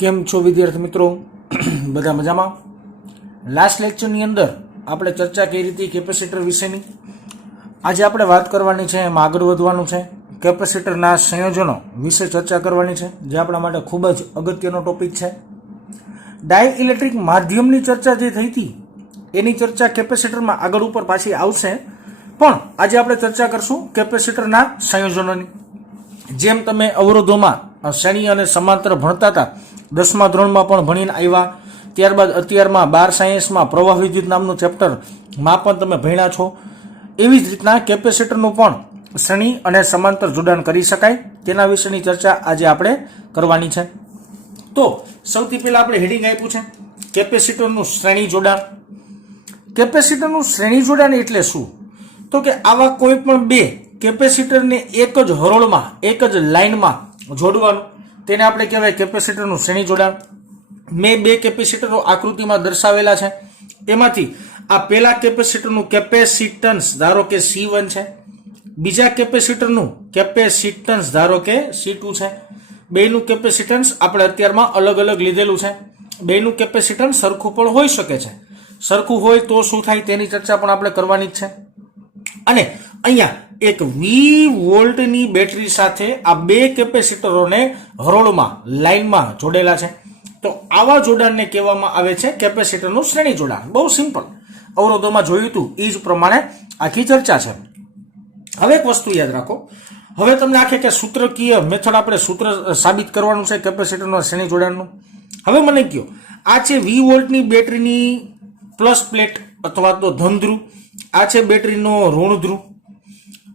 કેમ છો વિદ્યાર્થી મિત્રો? બધા મજામાં? લાસ્ટ લેક્ચરની અંદર આપણે ચર્ચા કરી હતી કેપેસિટર વિશેની. આજે આપણે વાત કરવાની છે, એમાં આગળ વધવાનું છે. કેપેસિટરના સંયોજનો વિશે ચર્ચા કરવાની છે, જે આપણા માટે ખૂબ જ અગત્યનો ટોપિક છે. ડાયઇલેક્ટ્રિક માધ્યમની ચર્ચા જે થઈ હતી એની ચર્ચા કેપેસિટરમાં આગળ ઉપર પાછી આવશે, પણ આજે આપણે ચર્ચા કરશું કેપેસિટરના સંયોજનોની. જેમ તમે અવરોધોમાં શ્રેણી અને સમાંતર ભણતા હતા, 10મા ધોરણમાં પણ ભણીને આવ્યા, ત્યારબાદ અત્યારમાં 12 સાયન્સમાં પ્રવાહ વિદ્યુત નામનું ચેપ્ટરમાં પણ તમે ભણ્યા છો. એવી જ રીતના કેપેસિટરનું પણ શ્રેણી અને સમાંતર જોડાણ કરી શકાય, તેના વિશેની ચર્ચા આજે આપણે કરવાની છે. તો સૌથી પહેલા આપણે હેડિંગ આપ્યું છે કેપેસિટરનું શ્રેણી જોડાણ. કેપેસિટરનું શ્રેણી જોડાણ એટલે શું? તો કે આવા કોઈ પણ બે કેપેસિટરને એક જ હરોળમાં, એક જ લાઇનમાં જોડવાનું, તેને આપણે કહેવાય કેપેસિટરનું શ્રેણી જોડાણ. મેં બે કેપેસિટરો આકૃતિમાં દર્શાવેલા છે. એમાંથી આ પહેલા કેપેસિટરનું કેપેસિટન્સ ધારો કે C1 છે, બીજા કેપેસિટરનું કેપેસિટન્સ ધારો કે C2 છે. બેનું કેપેસિટન્સ આપણે અત્યારમાં અલગ અલગ લીધેલું છે. બેનું કેપેસિટન્સ સરખું પણ હોઈ શકે છે. સરખું હોય તો શું થાય તેની ચર્ચા પણ આપણે કરવાની જ છે. અને અહીંયા એક 20 વોલ્ટની બેટરી સાથે આ બે કેપેસિટરોને હરોળમાં, લાઇનમાં જોડેલા છે. તો આવા જોડાણને કહેવામાં આવે છે કેપેસિટરનું શ્રેણી જોડાણ. બહુ સિમ્પલ, અવરોધોમાં જોયું હતું એ જ પ્રમાણે આખી ચર્ચા છે. હવે એક વસ્તુ યાદ રાખો, હવે તમને આખે કે સૂત્રકીય મેથડ આપણે સૂત્ર સાબિત કરવાનું છે કેપેસિટરના શ્રેણી જોડાણનું. હવે મને કહો, આ છે 20 વોલ્ટની બેટરીની પ્લસ પ્લેટ અથવા તો ધન-ધ્રુવ, આ છે બેટરીનો ઋણ ધ્રુવ.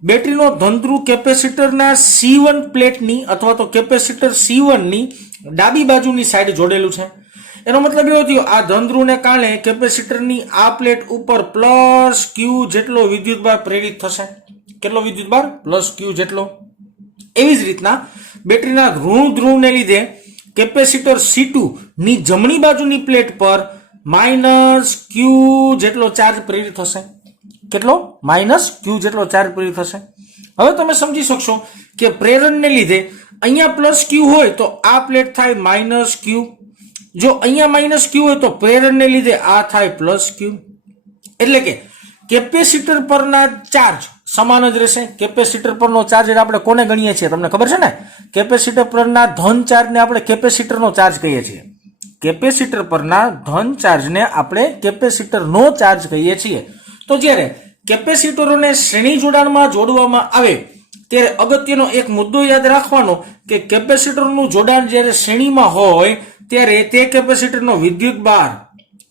બેટરીનો ધન-ધ્રુવ કેપેસિટરના C1 પ્લેટની અથવા તો કેપેસિટર C1 ની ડાબી બાજુની સાઈડ જોડેલું છે. એનો મતલબ એવો થયો, આ ધન-ધ્રુવને કારણે કેપેસિટરની આ પ્લેટ ઉપર પ્લસ Q જેટલો વિદ્યુતભાર પ્રેરિત થશે. કેટલો વિદ્યુતભાર? પ્લસ Q જેટલો. એવી જ રીતના બેટરીના ઋણ ધ્રુવને લીધે કેપેસિટર C2 ની જમણી બાજુની પ્લેટ પર માઇનસ Q જેટલો ચાર્જ પ્રેરિત થશે. કેટલો? માઇનસ Q જેટલો ચાર્જ પ્રેરિત થશે. હવે તમે સમજી શકશો કે પ્રેરણને લીધે અહીંયા પ્લસ Q હોય તો આ પ્લેટ થાય માઇનસ Q. જો અહીંયા માઇનસ Q હોય તો પ્રેરણને લીધે આ થાય પ્લસ Q. એટલે કે કેપેસિટર પરના ચાર્જ સમાન જ રહેશે. કેપેસિટર પરનો ચાર્જ એટલે આપણે કોને ગણીએ છીએ તમને ખબર છે ને? કેપેસિટર પરના ધન ચાર્જને આપણે કેપેસિટરનો ચાર્જ કહીએ છીએ. કેપેસિટર પરના ધન ચાર્જને આપણે કેપેસિટરનો ચાર્જ કહીએ છીએ. તો જ્યારે કેપેસિટરોને શ્રેણી જોડાણમાં જોડવામાં આવે ત્યારે અગત્યનો એક મુદ્દો યાદ રાખવાનો કે કેપેસિટરનું જોડાણ જ્યારે શ્રેણીમાં હોય ત્યારે તે કેપેસિટરનો વિદ્યુતભાર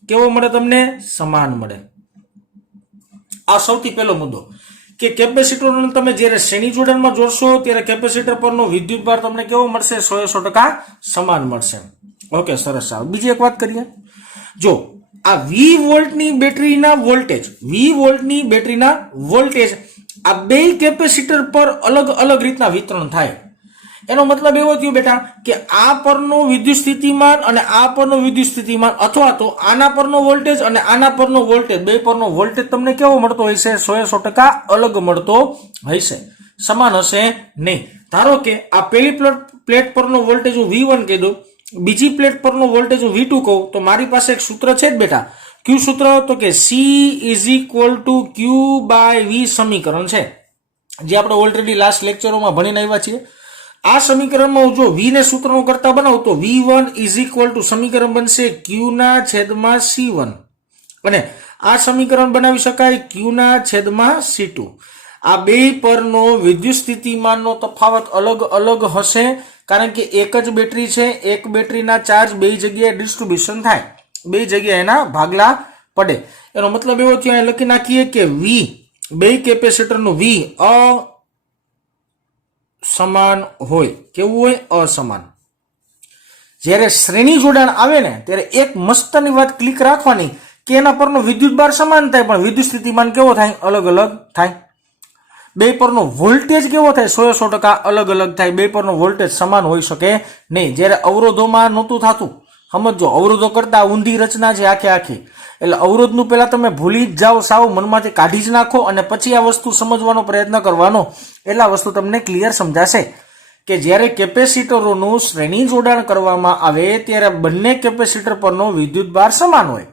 કેવો મળે તમને? સમાન મળે. આ સૌથી પહેલો મુદ્દો કે કેપેસિટરોને તમે જ્યારે શ્રેણી જોડાણમાં જોડશો ત્યારે કેપેસિટર પરનો વિદ્યુતભાર તમને કેવો મળશે? 100% સમાન મળશે. ઓકે, સરસ. બીજી એક વાત કરીએ. જો આ 20 વોલ્ટની બેટરીના વોલ્ટેજ, 20 વોલ્ટની બેટરીના વોલ્ટેજ આ બે કેપેસિટર પર અલગ અલગ રીતના વિતરણ થાય. એનો મતલબ એવો થયો બેટા કે આ પરનો વિદ્યુત સ્થિતિમાન અને આ પરનો વિદ્યુત સ્થિતિમાન, અથવા તો આના પરનો વોલ્ટેજ અને આના પરનો વોલ્ટેજ, બે પરનો વોલ્ટેજ તમને કેવો મળતો હશે? 100% અલગ મળતો હશે, સમાન હશે નહીં. ધારો કે આ પહેલી પ્લેટ પરનો વોલ્ટેજ હું V1 કહી દઉં, બીજી પ્લેટ પરનો વોલ્ટેજ હું V2 કહું, તો મારી પાસે એક સૂત્ર છે જ બેટા. Q સૂત્ર, તો કે C = Q / V સમીકરણ છે, જે આપણે ઓલરેડી લાસ્ટ લેક્ચરોમાં ભણીને આવ્યા છીએ. આ સમીકરણમાં હું જો V ને સૂત્રનો કરતા બનાવું તો V1 = સમીકરણ બનશે Q/C1, અને આ સમીકરણ બનાવી શકાય Q/C2. આ બે પરનો વિદ્યુત સ્થિતિમાનનો તફાવત અલગ અલગ હશે, કારણ કે એક જ બેટરી છે. એક બેટરીના ચાર્જ બે જગ્યાએ ડિસ્ટ્રીબ્યુશન થાય, બે જગ્યાએ એના ભાગલા પડે. એનો મતલબ એવો થયો, અહીં લખી નાખીએ કે V, બે કેપેસિટરનું V અસમાન હોય. કેવું હોય? અસમાન. જ્યારે શ્રેણી જોડાણ આવે ને ત્યારે એક મસ્તની વાત ક્લિક રાખવાની કે એના પરનો વિદ્યુતભાર સમાન થાય, પણ વિદ્યુત સ્થિતિમાન કેવો થાય? અલગ અલગ થાય. બે પરનો વોલ્ટેજ કેવો થાય? 100% અલગ અલગ થાય. બે પરનો વોલ્ટેજ સમાન હોઈ શકે નહીં. જ્યારે અવરોધોમાં નહોતું થતું. સમજો, અવરોધો કરતા ઊંધી રચના છે આખે આખી. એટલે અવરોધનું પહેલા તમે ભૂલી જ જાઓ, સાવ મનમાંથી કાઢી જ નાખો, અને પછી આ વસ્તુ સમજવાનો પ્રયત્ન કરવાનો. એટલે આ વસ્તુ તમને ક્લિયર સમજાશે કે જ્યારે કેપેસિટરોનું શ્રેણી જોડાણ કરવામાં આવે ત્યારે બંને કેપેસિટર પરનો વિદ્યુતભાર સમાન હોય.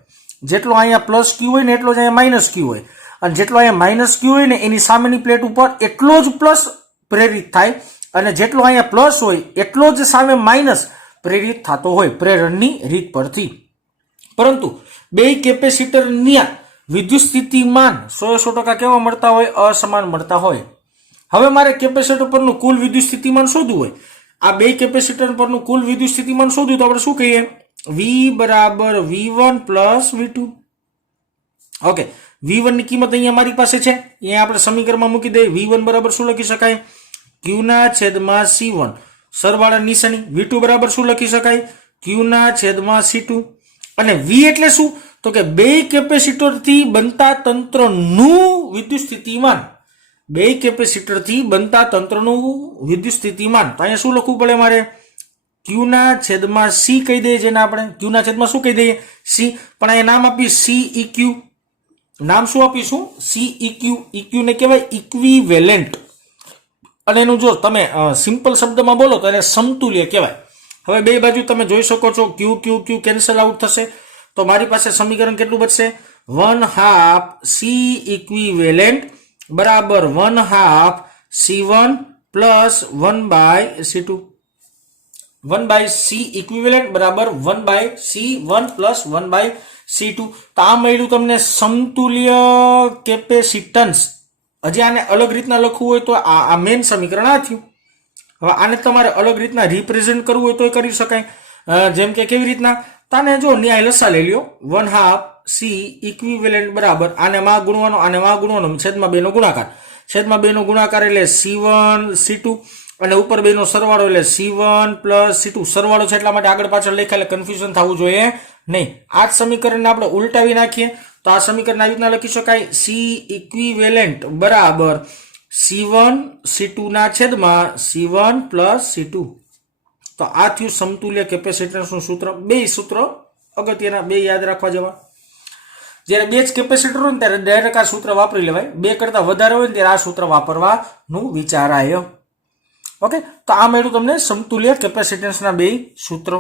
જેટલો અહીંયા પ્લસ ક્યુ હોય ને એટલો જ અહીંયા માઇનસ ક્યુ હોય, અને જેટલો અહીંયા માઇનસ ક્યુ હોય ને એની સામેની પ્લેટ ઉપર એટલો જ પ્લસ પ્રેરિત થાય, અને જેટલો અહીંયા પ્લસ હોય એટલો જ સામે માઇનસ પ્રેરિત થતો હોય પ્રેરણની રીત પરથી. પરંતુ બે કેપેસિટરની વિદ્યુત સ્થિતિમાન 100% કેવા મળતા હોય? અસમાન મળતા હોય. હવે મારે કેપેસિટર પરનું કુલ વિદ્યુત સ્થિતિમાન શોધવું હોય. આ બે કેપેસિટર પરનું કુલ વિદ્યુત સ્થિતિમાન શોધવું તો આપણે શું કહીએ? V બરાબર V1 plus V2. Okay, V1 ની કિંમત અહીંયા મારી પાસે છે, અહીંયા આપણે સમીકરણમાં મૂકી દઈએ. V1 બરાબર શું લખી શકાય? Q ના છેદમાં C1 સરવાળા નિશાની. V2 બરાબર શું લખી શકાય? Q ના છેદમાં C2. અને V એટલે શું? તો કે બે કેપેસિટરથી બનતા તંત્રનું વિદ્યુત સ્થિતિમાન. બે કેપેસિટરથી બનતા તંત્રનું વિદ્યુત સ્થિતિમાન. તો અહીંયા શું લખવું પડે મારે? Q ના છેદમાં C કહી દઈએ, જેને આપણે Q ના છેદમાં શું કહી દઈએ? C. પણ અહીંયા નામ આપી CEQ. નામ શું આપીશું? CEQ. EQ ને કહેવાય ઇક્વિવેલેન્ટ. અને એનું જો તમે સિમ્પલ શબ્દમાં બોલો તો એને સમતુલ્ય કહેવાય. હવે બે બાજુ તમે જોઈ શકો છો Q Q Q cancel out થશે, તો મારી પાસે સમીકરણ કેટલું બચશે? 1/2 C ઇક્વિવેલેન્ટ બરાબર 1/2 C1 plus 1/C2. 1/C equivalent બરાબર 1/C1 પ્લસ 1/C2. તો આ મળ્યું તમને સમતુલ્ય કેપેસિટન્સ. હજી આને અલગ રીતના લખવું હોય તો આ મેઇન સમીકરણ આ થયું. હવે આને તમારે અલગ રીતના રિપ્રેઝેન્ટ કરવું હોય તો કરી શકાય. જેમ કે કેવી રીતના? તાને જો ન્યાય લસા લઈ લ્યો. 1/2 C ઇક્વિવેલેન્ટ બરાબર આને માં ગુણવાનો, આને માં ગુણવાનો, છેદમાં 2 નો ગુણાકાર. છેદમાં 2 નો ગુણાકાર એટલે C1 C2, અને ઉપર 2 નો સરવાળો એટલે C1 પ્લસ C2. સરવાળો છે એટલા માટે આગળ પાછળ લખ્યા એટલે કન્ફ્યુઝન થવું જોઈએ નહીં. આ જ સમીકરણને આપણે ઉલટાવી નાખીએ તો આ સમીકરણ આવી રીતના લખી શકાય. C ઇક્વિવેલેન્ટ બરાબર C1 C2 ના છેદમાં C1 પ્લસ C2. તો આ થયું સમતુલ્ય કેપેસિટન્સનું સૂત્ર. બે સૂત્રો અગત્યના, બે યાદ રાખવા જેવા. જ્યારે બે જ કેપેસિટર હોય ને ત્યારે ડાયરેક્ટ આ સૂત્ર વાપરી લેવાય. બે કરતા વધારે હોય ને ત્યારે આ સૂત્ર વાપરવાનું વિચારાય. ઓકે, તો આ મળ્યું તમને સમતુલ્ય કેપેસિટન્સના બે સૂત્રો.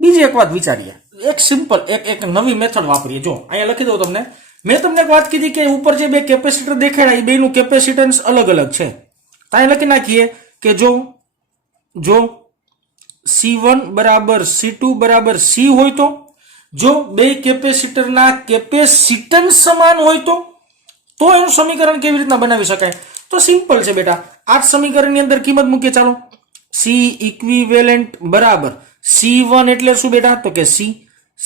બીજી એક વાત વિચારીએ, એક સિમ્પલ એક નવી મેથડ વાપરીએ. જો અહીંયા લખી દઉં તમને. મેં તમને એક વાત કીધી કે ઉપર જે બે કેપેસિટર દેખાડ્યા એ બેનું કેપેસિટન્સ અલગ અલગ છે. તો અહીંયા લખી નાખીએ કે જો C1 બરાબર C2 બરાબર C હોય તો, જો બે કેપેસિટરના કેપેસિટન્સ સમાન હોય તો એનું સમીકરણ કેવી રીતના બનાવી શકાય? તો સિમ્પલ છે બેટા. આ સમીકરણની અંદર કિંમત મૂકીએ. ચાલો, C ઇક્વિવેલેન્ટ બરાબર C1 એટલે શું બેટા? તો કે C.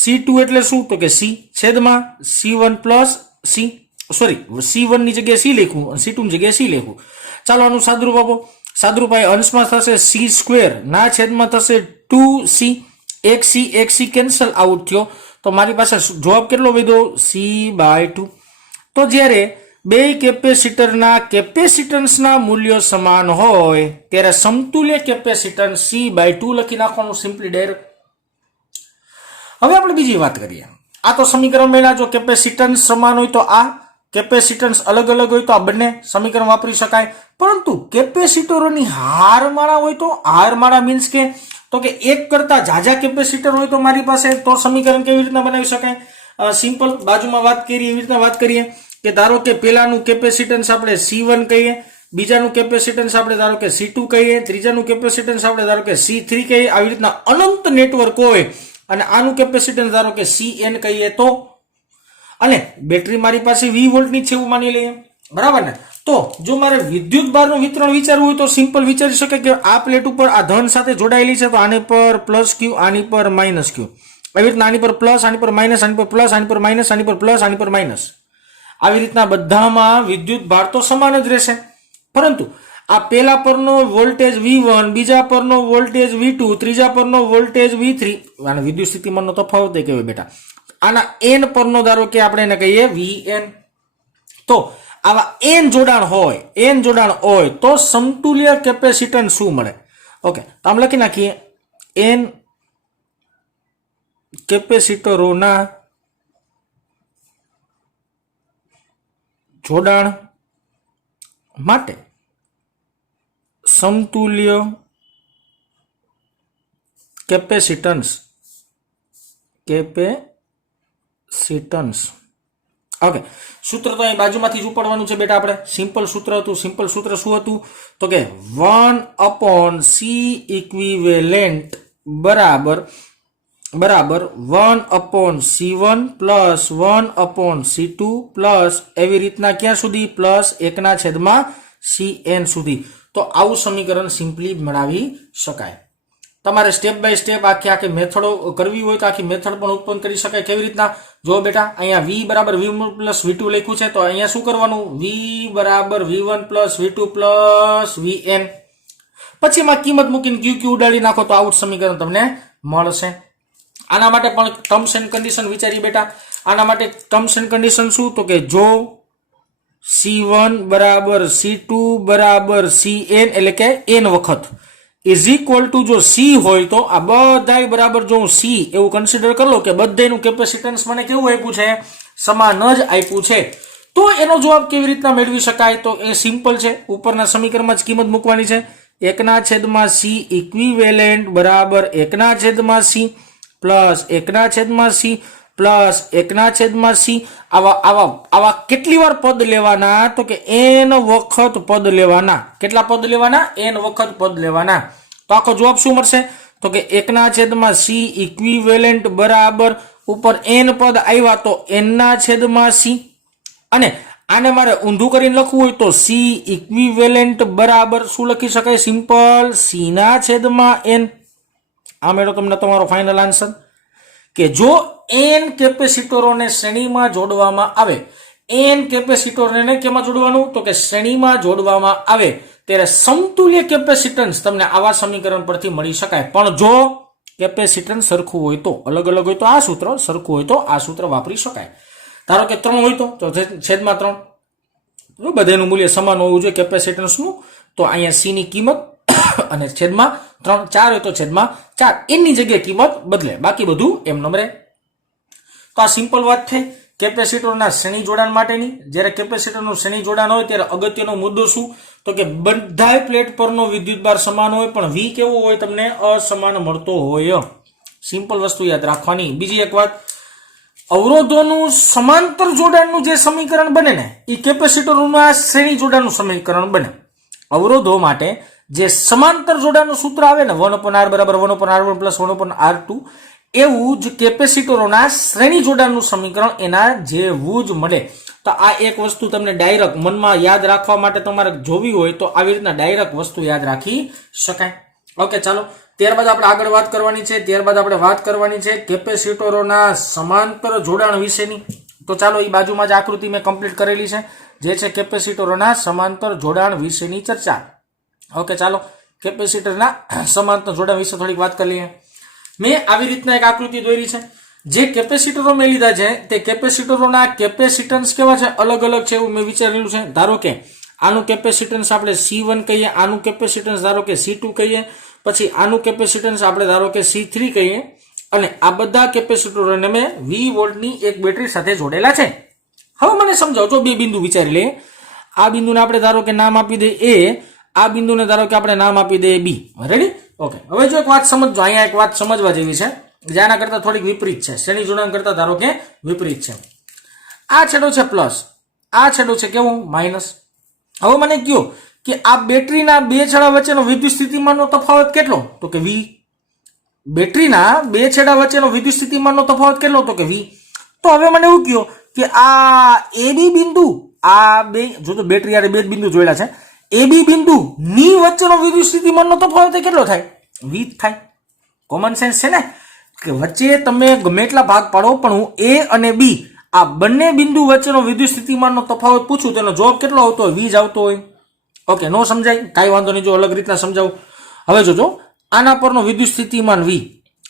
C2 એટલે શું? તો કે C છેદમાં C1 plus C. Sorry, C1 ની જગ્યાએ C લખું અને C2 ની જગ્યાએ C લખું. ચાલો આનું સાદુરૂપ આપો. સાદુરૂપ અંશમાં થશે C² ના છેદમાં થશે 2C. એક C કેન્સલ આઉટ થયો, તો મારી પાસે જવાબ કેટલો વધ્યો? C/2. તો જ્યારે બે કેપેસિટરના કેપેસિટન્સના મૂલ્યો સમાન હોય ત્યારે સમતુલ્ય કેપેસિટન્સ C/2 લખી નાખવાનું સિમ્પલી ડાયરેક્ટ. હવે આપણે બીજી વાત કરીએ. આ તો સમીકરણ મળ્યા. જો કેપેસિટન્સ સમાન હોય તો આ, કેપેસિટન્સ અલગ અલગ હોય તો આ બંને સમીકરણ વાપરી શકાય. પરંતુ કેપેસિટરોની હારમાળા હોય તો, હારમાળા મીન્સ કે તો કે એક કરતા ઝાઝા કેપેસિટર હોય તો મારી પાસે તો સમીકરણ કેવી રીતના બનાવી શકાય? સિમ્પલ, બાજુમાં વાત કરીએ એવી રીતના વાત કરીએ કે ધારો કે પહેલાનું કેપેસિટન્સ આપણે C1 કહીએ, બીજાનું કેપેસિટન્સ આપણે ધારો કે C2 કહીએ, ત્રીજાનું કેપેસિટન્સ આપણે ધારો કે C3 કહીએ. આવી રીતના અનંત નેટવર્ક હોય અને આનું કેપેસિટન્સ ધારો કે CN કહીએ તો, અને બેટરી મારી પાસે 20 વોલ્ટની છે એવું માની લઈએ, બરાબર ને? તો જો મારે વિદ્યુત ભારનું વિતરણ વિચારવું હોય તો સિમ્પલ વિચારી શકે કે આ પ્લેટ ઉપર આ ધન સાથે જોડાયેલી છે તો આની પર પ્લસ Q, આની પર માઇનસ Q. આવી રીતના આની પર પ્લસ, આની પર માઇનસ, આની પર પ્લસ, આની પર માઇનસ, આની પર પ્લસ, આની પર માઇનસ. આવી રીતના બધામાં વિદ્યુત ભાર તો સમાન જ રહેશે. પરંતુ આ પહેલા પરનો વોલ્ટેજ V1, બીજા પરનો વોલ્ટેજ V2, ત્રીજા પરનો વોલ્ટેજ V3, આને વિદ્યુત સ્થિતિમાનનો તફાવત કહેવાય બેટા. આના n પરનો ધારો કે આપણે એને કહીએ Vn. તો આવા n જોડાણ હોય તો સમતુલ્ય કેપેસિટન્સ શું મળે? ઓકે, તો આમ લખી નાખીએ n કેપેસિટરોના જોડાણ માટે સમતુલ્ય કેપેસિટન્સ ઓકે, સૂત્ર તો અહીં બાજુમાંથી જ ઉપાડવાનું છે બેટા. આપણે સિમ્પલ સૂત્ર હતું. સિમ્પલ સૂત્ર શું હતું? તો કે 1/c ઇક્વિવેલેન્ટ બરાબર 1/c1 પ્લસ 1/c2 પ્લસ એવી રીતના ક્યાં સુધી? પ્લસ 1/cn સુધી. તો આવું સમીકરણ સિમ્પલી મેળવી શકાય. તમારે સ્ટેપ બાય સ્ટેપ આખી મેથડો કરવી હોય તો આખી મેથડ પણ ઉત્પન્ન કરી શકાય. કેવી રીતના? જો બેટા, અહીંયા v બરાબર v1 પ્લસ v2 લખ્યું છે, તો અહીંયા શું કરવાનું? v બરાબર v1 plus v2 plus vn. પછી એમાં કિંમત મૂકીને q ઉડાડી નાખો તો આવું સમીકરણ તમને મળશે. આના માટે પણ ટર્મ્સ એન્ડ કન્ડિશન વિચારી બેટા. આના માટે ટર્મ્સ એન્ડ કન્ડિશન શું? તો કે જો c1 બરાબર c2 બરાબર cn એટલે કે n વખત ઇઝ ઇક્વલ ટુ જો c હોય તો આ બધાય બરાબર જો હું c એવું કન્સિડર કરી લો કે બધાયનું કેપેસિટન્સ મને કેવું આપ્યું છે? સમાન જ આપ્યું છે. તો એનો જવાબ કેવી રીતના મેળવી શકાય? તો એ સિમ્પલ છે. ઉપરના સમીકરણમાં જ કિંમત મૂકવાની છે. 1/c ઇક્વિવેલેન્ટ બરાબર 1/c plus 1/c plus 1/c. આવા કેટલી વાર પદ લેવાના? તો કે n વખત પદ લેવાના. કેટલા પદ લેવાના? n વખત પદ લેવાના. તો આખો જવાબ શું મળશે? તો કે 1/c ઇક્વિવેલેન્ટ બરાબર ઉપર n પદ આવ્યા તો n/c. અને આને મારે ઊંધું કરીને લખવું હોય તો c ઇક્વિવેલેન્ટ બરાબર શું લખી શકાય? Simple c/n. આ મેળો તમને તમારો ફાઇનલ આન્સર. કે જો n કેપેસિટરોને શ્રેણીમાં જોડવામાં આવે, n કેપેસિટરને કેમાં જોડવાનું? તો કે શ્રેણીમાં જોડવામાં આવે ત્યારે સમતુલ્ય કેપેસિટન્સ તમને આવા સમીકરણ પરથી મળી શકાય. પણ જો કેપેસિટન્સ સરખું હોય તો, અલગ અલગ હોય તો આ સૂત્ર, સરખું હોય તો આ સૂત્ર વાપરી શકાય. ધારો કે 3 હોય તો છેદમાં 3. બધાનું મૂલ્ય સમાન હોવું જોઈએ કેપેસિટન્સનું. તો અહીંયા c ની કિંમત અને છેદમાં 3. 4 હોય તો છેદમાં 4. એની જગ્યાએ કિંમત બદલે, બાકી બધું એમનેમ રહે. તો આ સિમ્પલ વાત થઈ કેપેસિટરના શ્રેણી જોડાણ માટેની. જ્યારે કેપેસિટરનું શ્રેણી જોડાણ હોય ત્યારે અગત્યનો મુદ્દો શું? તો કે બધાય પ્લેટ પરનો વિદ્યુતભાર સમાન હોય પણ v કેવો હોય? તમને અસમાન મળતો હોય. સિમ્પલ વસ્તુ યાદ રાખવાની. બીજી એક વાત, અવરોધોનું સમાંતર જોડાણનું જે સમીકરણ બને ને એ કેપેસિટરોના શ્રેણી જોડાણનું સમીકરણ બને. અવરોધો માટે જે સમાંતર જોડાણનું સૂત્ર આવે ને 1/r બરાબર 1/r1 પ્લસ 1/r2, એવું જ કેપેસિટરોના શ્રેણી જોડાણનું સમીકરણ એના જેવું જ મળે. તો આ એક વસ્તુ તમને ડાયરેક્ટ મનમાં યાદ રાખવા માટે તમારે જોવી હોય તો આવી રીતના ડાયરેક્ટ વસ્તુ યાદ રાખી શકાય. ઓકે, ચાલો ત્યારબાદ આપણે આગળ વાત કરવાની છે. કેપેસિટરોના સમાંતર જોડાણ વિશેની. તો ચાલો એ બાજુમાં જ આકૃતિ મેં કમ્પ્લીટ કરેલી છે, જે છે કેપેસિટરોના સમાંતર જોડાણ વિશેની ચર્ચા. ઓકે, ચાલો કેપેસિટરના સમાંતર જોડાણ વિશે થોડીક વાત કરી લઈએ. મેં આવી રીતના એક આકૃતિ દોરી છે. જે કેપેસિટરો મેં લીધા છે તે કેપેસિટરોના કેપેસિટન્સ કેવા છે? અલગ અલગ છે એવું મેં વિચારેલું છે. ધારો કે આનું કેપેસિટન્સ આપણે C1 કહીએ, આનું કેપેસિટન્સ ધારો કે C2 કહીએ, પછી આનું કેપેસિટન્સ આપણે ધારો કે C3 કહીએ, અને આ બધા કેપેસિટરોને મેં 20 વોલ્ટની એક બેટરી સાથે જોડેલા છે. હવે મને સમજાવો, જો બે બિંદુ વિચારી લઈએ. આ બિંદુને આપણે ધારો કે નામ આપી દઈએ A, આ બિંદુને ધારો કે આપણે નામ આપી દઈએ B. રેડી? ઓકે, હવે જો એક વાત સમજજો, અહીંયા એક વાત સમજવા જેવી છે જે આના કરતા થોડીક વિપરીત છે. શ્રેણી જોડાણ કરતા ધારો કે વિપરીત છે. આ છેડો છે પ્લસ, આ છેડો છે કેવો? માઇનસ. હવે મને કહો કે આ બેટરીના બે છેડા વચ્ચેનો વિદ્યુત સ્થિતિમાનનો તફાવત કેટલો? તો કે V. બેટરીના બે છેડા વચ્ચેનો વિદ્યુત સ્થિતિમાનનો તફાવત કેટલો? તો કે V. તો હવે મને એવું કહો કે આ AB બિંદુ, આ બે જો તો બેટરી આરે બે બિંદુ જોડેલા છે, AB બિંદુ ની વચ્ચેનો વિદ્યુત સ્થિતિમાનનો તફાવત કેટલો થાય? V થાય. કોમન સેન્સ છે ને કે વચ્ચે તમે ગમે એટલા ભાગ પાડો પણ હું A અને B આ બંને બિંદુ વચ્ચેનો વિદ્યુત સ્થિતિમાનનો તફાવત પૂછું તેનો જવાબ કેટલો આવતો હોય? V જ આવતો હોય. ઓકે, નો સમજાય? કાંઈ વાંધો નહીં, જો અલગ રીતના સમજાવું. હવે જોજો, આના પરનો વિદ્યુત સ્થિતિમાન V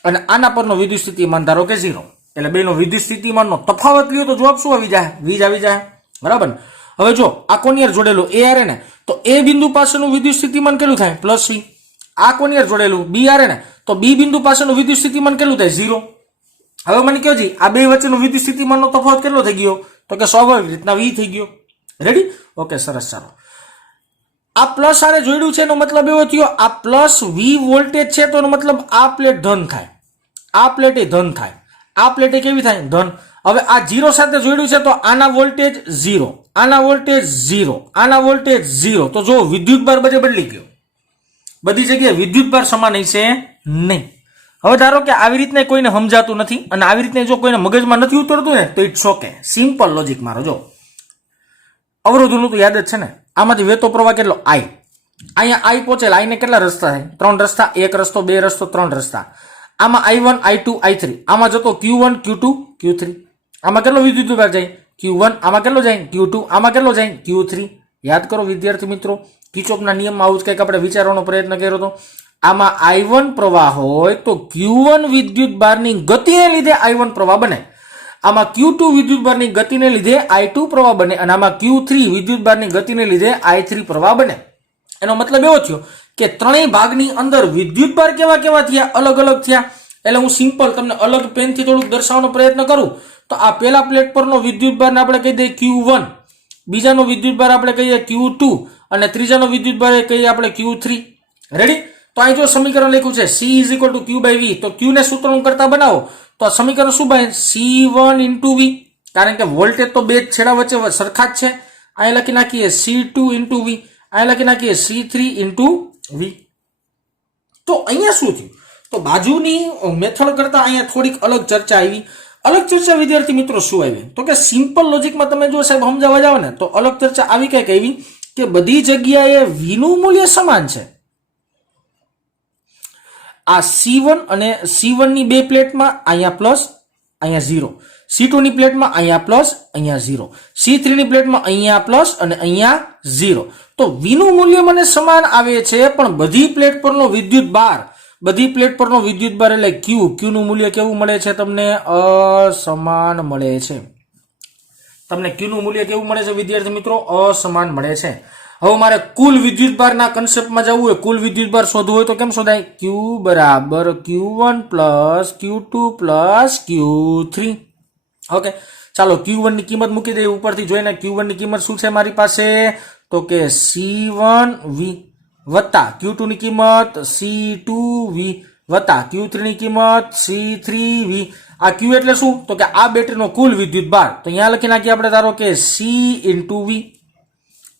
અને આના પરનો વિદ્યુત સ્થિતિમાન ધારો કે 0, એટલે બેનો વિદ્યુત સ્થિતિમાનનો તફાવત લ્યો તો જવાબ શું આવી જાય? V જ આવી જાય. બરાબર. હવે જો આ કોનિયર જોડેલું A આરે ને તો A બિંદુ પાસેનું વિદ્યુત સ્થિતિમાન કેટલું થાય? Plus V. આ કોનિયર જોડેલું B આરે ને તો B બિંદુ પાસેનું વિદ્યુત સ્થિતિમાન કેટલું થાય? 0. હવે મને કહો જી આ બે વચ્ચેનો વિદ્યુત સ્થિતિમાનનો તફાવત કેટલો થઈ ગયો? તો કે સ્વાભાવિક રીતના V થઈ ગયો. રેડી? ઓકે, સરસ. ચાલો આ પ્લસ આને જોડ્યું છે એનો મતલબ એવો થયો આ પ્લસ વી વોલ્ટેજ છે તો એનો મતલબ આ પ્લેટ ધન થાય, આ પ્લેટ એ ધન થાય, આ પ્લેટ એ કેવી થાય ધન. હવે આ 0 સાથે જોડ્યું છે તો આના વોલ્ટેજ 0, આના વોલ્ટેજ 0, આના વોલ્ટેજ 0. તો જો વિદ્યુત ભાર બધે બદલી ગયો, બધી જગ્યાએ વિદ્યુત ભાર સમાન હશે નહીં. હવે ધારો કે આવી રીતને કોઈને સમજાતું નથી અને આવી રીતને જો કોઈને મગજમાં નથી ઉતરતું ને તો ઇટ્સ ઓકે, સિમ્પલ લોજિક મારો. જો અવરોધનું તો યાદ જ છે ને, આમાંથી વહેતો પ્રવાહ કેટલો I, અહીંયા I પહોંચેલા, I ને કેટલા રસ્તા છે 3 રસ્તા, 1 રસ્તો 2 રસ્તો 3 રસ્તા. આમાં I1 I2 I3, આમાં જતો Q1 Q2 Q3. આમાં કેટલો વિદ્યુત ભાર જાય Q1, આમાં કેટલો જાય Q2, આમાં કેટલો જાય Q3. યાદ કરો વિદ્યાર્થી મિત્રો, કિર્ચોફના નિયમમાં આવું જ કંઈક આપણે વિચારવાનો પ્રયત્ન કર્યો હતો. આમાં I1 પ્રવાહ હોય તો Q1 વિદ્યુત ભારની ગતિને લીધે I1 પ્રવાહ બને, આમાં Q2 વિદ્યુત ભારની ગતિને લીધે I2 પ્રવાહ બને અને આમાં Q3 વિદ્યુત ભારની ગતિને લીધે I3 પ્રવાહ બને. એનો મતલબ એવો થયો કે ત્રણેય ભાગની અંદર વિદ્યુત ભાર કેવા કેવા થયા, અલગ અલગ થયા. એટલે હું સિમ્પલ તમને અલગ પેનથી થોડુંક દર્શાવવાનો પ્રયત્ન કરું તો આ પહેલા પ્લેટ પરનો વિદ્યુત ભારને આપણે કહી દઈએ Q1, બીજાનો વિદ્યુત ભાર આપણે કહીએ Q2 અને ત્રીજાનો વિદ્યુત ભાર કહીએ આપણે Q3. રેડી? તો અહીં જો સમીકરણ લખ્યું છે C = Q/V, તો Q ને સૂત્રનું કરતા બનાવો તો આ સમીકરણ શું બને C1 × V, કારણ કે વોલ્ટેજ તો બે છેડા વચ્ચે સરખા જ છે. અહીં લખી નાખીએ C2 × V, અહીં લખી નાખીએ C3 × V. તો અહીંયા શું થયું તો બાજુની મેથડ કરતા અહીંયા થોડીક અલગ ચર્ચા આવી. અલગ ચર્ચા વિદ્યાર્થી મિત્રો શું આવી તો કે સિમ્પલ લોજિકમાં તમે જો સાહેબ સમજાવવા જાવ ને તો અલગ ચર્ચા આવી કઈક આવી કે બધી જગ્યાએ V નું મૂલ્ય સમાન છે. આ C1 અને C1 ની બે પ્લેટમાં અહીંયા પ્લસ અહીંયા 0, C2 ની પ્લેટમાં અહીંયા પ્લસ અહીંયા 0, C3 ની પ્લેટમાં અહીંયા પ્લસ અને અહીંયા 0. તો V નું મૂલ્ય મને સમાન આવે છે પણ બધી પ્લેટ પરનો વિદ્યુત ભાર, બધી પ્લેટ પરનો વિદ્યુત ભાર એટલે Q નું મૂલ્ય કેવું મળે છે તમને અસમાન મળે છે. તમને Q નું મૂલ્ય કેવું મળે છે વિદ્યાર્થી મિત્રો અસમાન મળે છે. હવે મારે કુલ વિદ્યુત ભારના કન્સેપ્ટમાં જવું હોય, કુલ વિદ્યુત ભાર શોધવું હોય તો કેમ શોધાય Q = Q1 + Q2 + Q3. Okay ચાલો Q1 ની કિંમત મૂકી દઈએ ઉપરથી જોઈને. Q1 ની કિંમત શું છે મારી પાસે તો કે C1V વત્તા Q2 ની કિંમત C2V વત્તા Q3 ની કિંમત C3V. આ Q એટલે શું તો કે આ બેટરીનો કુલ વિદ્યુત ભાર. તો અહીંયા લખી નાખીએ આપણે ધારો કે C × V.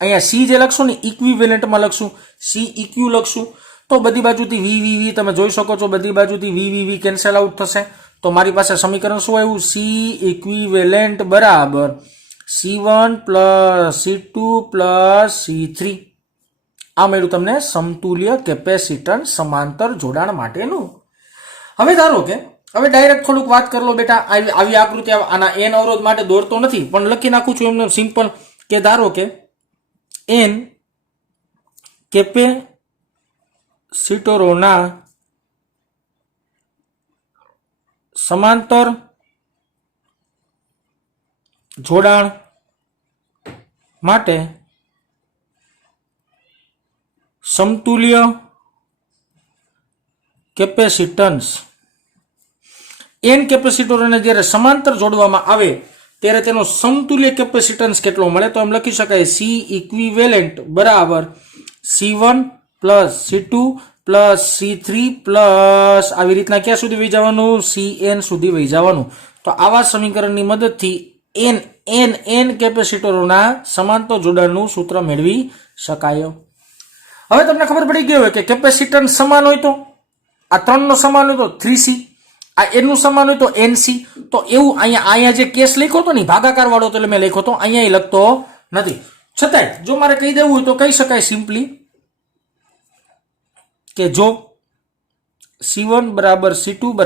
અહીંયા C જે લખશું ને ઇક્વિવેલન્ટમાં લખશું, C EQ લખશું તો બધી બાજુથી VVV તમે જોઈ શકો છો, બધી બાજુથી VVV કેન્સલ આઉટ થશે. તો મારી પાસે સમીકરણ શું આવ્યું C ઇક્વિવેલન્ટ બરાબર C1 + C2 + C3. આ મળ્યું તમને સમતુલ્ય કેપેસિટન્સ સમાંતર જોડાણ માટેનું. હવે ધારો કે હવે ડાયરેક્ટ થોડુંક વાત કરી લો બેટા, આવી આકૃતિ આના n અવરોધ માટે દોરતો નથી પણ લખી નાખું છું એમને સિમ્પલ કે ધારો કે n કેપેસિટરોના સમાંતર જોડાણ માટે સમતુલ્ય કેપેસિટન્સ n કેપેસિટરોને જ્યારે સમાંતર જોડવામાં આવે ત્યારે તેનો સમતુલ્ય કેપેસિટન્સ કેટલો મળે તો એમ લખી શકાય C ઇક્વિવેલન્ટ બરાબર C1 + C2 + C3 પ્લસ આવી રીતના ક્યાં સુધી વહી જવાનું Cn સુધી વહી જવાનું. તો આવા સમીકરણની મદદથી n કેપેસિટરોના સમાંતર જોડાણનું સૂત્ર મેળવી શકાય. હવે તમને ખબર પડી ગઈ હોય કે કેપેસિટન્સ સમાન હોય તો આ 3 નો સમાન હોય તો 3C, આ n નું સમાન હોય તો NC. તો એવું અહીંયા જે કેસ લખ્યો હતો ને ભાગાકાર વાળો તો મેં લખ્યો હતો, અહીંયા લખતો નથી. છતાંય જો મારે કહી દેવું હોય તો કહી શકાય સિમ્પલી કે જો C1 = C2 =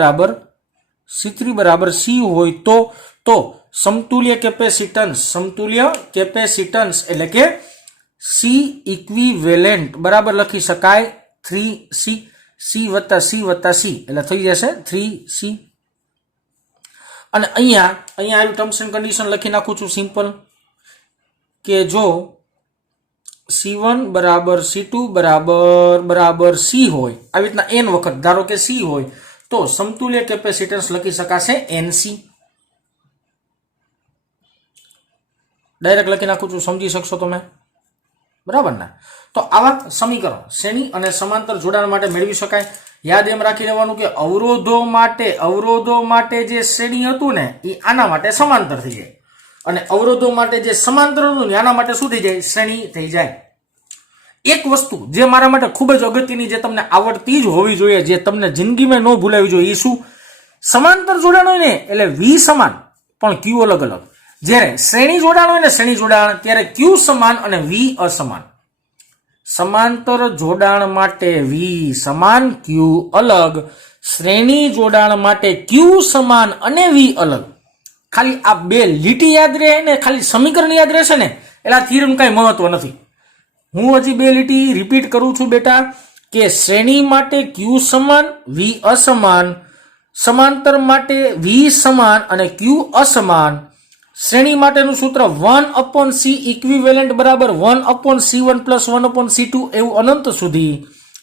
C3 = C હોય તો સમતુલ્ય કેપેસિટન્સ એટલે કે C ઇક્વિવેલન્ટ બરાબર લખી શકાય 3C, C + C એટલે થઈ જશે 3C. અને અહીંયા આવી ટર્મ્સ એન્ડ કન્ડિશન લખી નાખું છું સિમ્પલ કે જો C1 = C2 = C હોય, આવી રીતના n વખત ધારો કે C હોય તો સમતુલ્ય કેપેસિટન્સ લખી શકાશે NC. ડાયરેક્ટ લખી નાખું છું, સમજી શકશો તમે બરાબર ને? તો આવા સમીકરણ શ્રેણી અને સમાંતર જોડાણ માટે મેળવી શકાય. યાદ એમ રાખી લેવાનું કે અવરોધો માટે જે શ્રેણી હતું ને એ આના માટે સમાંતર થઈ જાય, અને અવરોધો માટે જે સમાંતર હતું ને આના માટે શું થઈ જાય? શ્રેણી થઈ જાય. એક વસ્તુ જે મારા માટે ખૂબ જ અગત્યની, જે તમને આવડતી જ હોવી જોઈએ, જે તમને જિંદગીમાં ન ભૂલાવી જોઈએ, એ શું? સમાંતર જોડાણ હોય ને એટલે વી સમાન પણ ક્યુ અલગ અલગ. જ્યારે શ્રેણી જોડાણ હોય ને શ્રેણી જોડાણ, ત્યારે ક્યુ સમાન અને વી અસમાન. સમાંતર જોડાણ માટે વી સમાન ક્યુ અલગ, શ્રેણી જોડાણ માટે ક્યુ સમાન અને વી અલગ. ખાલી આ બે લીટી યાદ રહે ને, ખાલી સમીકરણ યાદ રહેશે ને એટલે આ થિયરમ કઈ મહત્વ નથી. હું હજી બે લીટી રિપીટ કરું છું બેટા, કે શ્રેણી માટે ક્યુ સમાન વી અસમાન, સમાંતર માટે વી સમાન અને ક્યુ અસમાન. શ્રેણી માટેનું સૂત્ર 1/c ઇક્વિવેલન્ટ બરાબર 1/c1 પ્લસ 1/c2 એવું અનંત સુધી,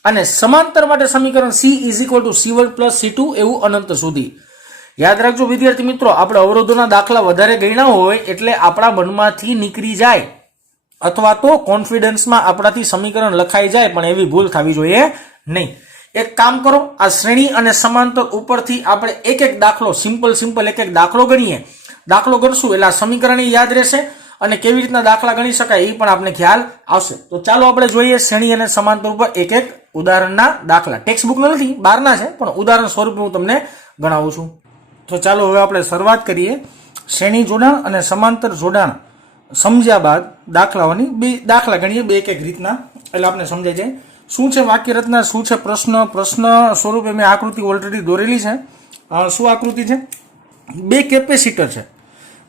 અને સમાંતર માટે સમીકરણ c is equal to c1 plus c2 એવું અનંત સુધી. યાદ રાખજો વિદ્યાર્થી મિત્રો, આપણે અવરોધોના દાખલા વધારે ગણ્યા હોય એટલે આપણા મનમાંથી નીકળી જાય, અથવા તો કોન્ફિડન્સમાં આપણાથી સમીકરણ લખાઈ જાય, પણ એવી ભૂલ થવી જોઈએ નહીં. એક કામ કરો, આ શ્રેણી અને સમાંતર ઉપરથી આપણે એક એક દાખલો સિમ્પલ એક દાખલો ગણીએ. દાખલો ગણશું એટલે આ સમીકરણ યાદ રહેશે, અને કેવી રીતના દાખલા ગણી શકાય એ પણ આપણે ખ્યાલ આવશે. તો ચાલો આપણે જોઈએ શ્રેણી અને સમાંતર ઉપર એક એક ઉદાહરણના દાખલા. ટેક્સ્ટ બુકના નથી, બહારના છે, પણ ઉદાહરણ સ્વરૂપે હું તમને ગણાવું છું. તો ચાલો હવે આપણે શરૂઆત કરીએ. શ્રેણી જોડાણ અને સમાંતર જોડાણ સમજ્યા બાદ દાખલાઓની બે દાખલા ગણીએ, બે એક રીતના, એટલે આપણે સમજાય જાય શું છે વાક્ય રચના, શું છે પ્રશ્ન સ્વરૂપે મેં આકૃતિ ઓલરેડી દોરેલી છે. શું આકૃતિ છે? બે કેપેસિટર છે.